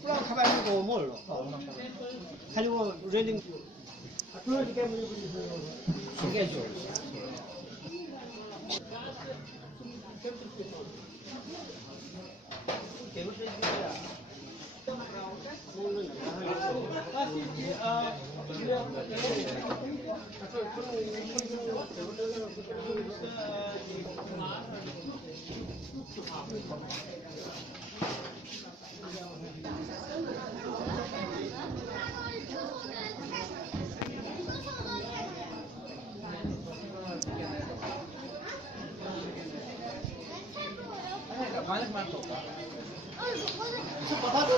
프랑 카바리고 뭘로? 가지고 레딩 그렇게 때문에 이게 줘.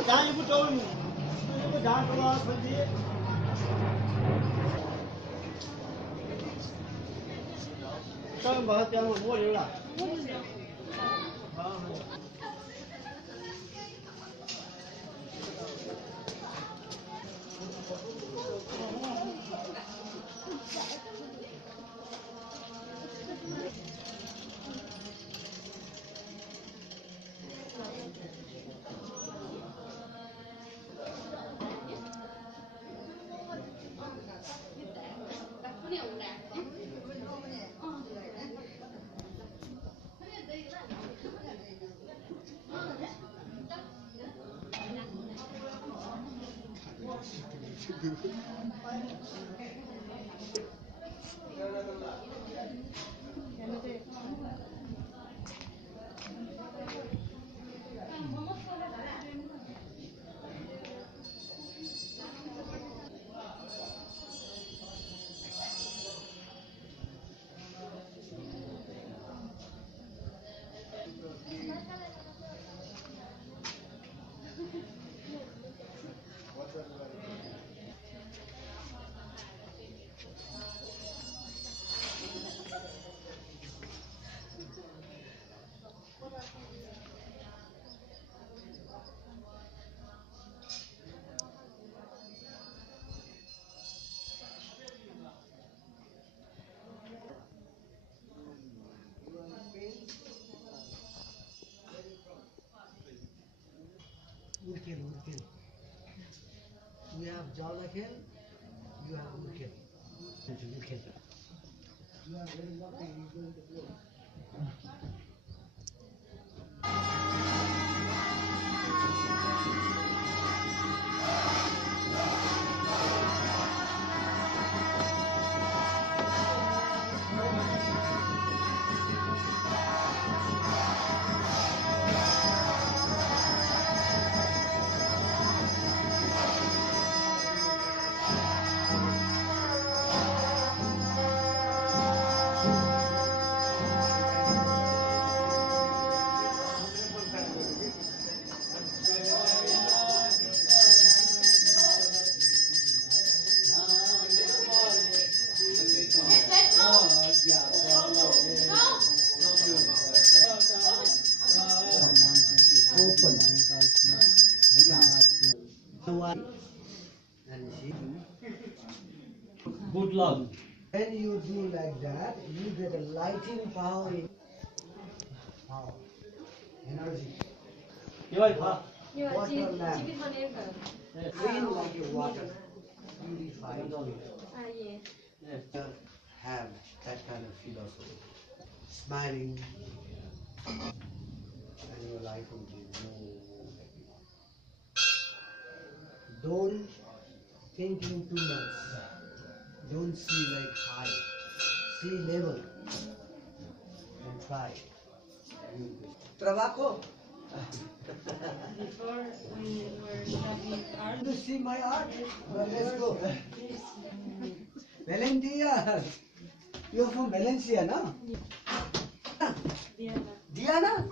자 이거 좀 이거 자 그거 손지 처음 봤을 때 한번 뭐 일라 Urkel. We have Jalakel, you have Urkel. Urkel. You are very lucky, you going to blow. Open. One and see. Good luck. When you do like that, you get a lighting power. Energy. Water lamp. Clean like a water. Purified. Have that kind of philosophy. Smiling. And your life will be more happy. Don't thinking too much. Don't see like high. See level. And try. Trabajo. Before we were studying art. To see my art? Well, let's go. Valencia. You're from Valencia, no? Diana. Diana?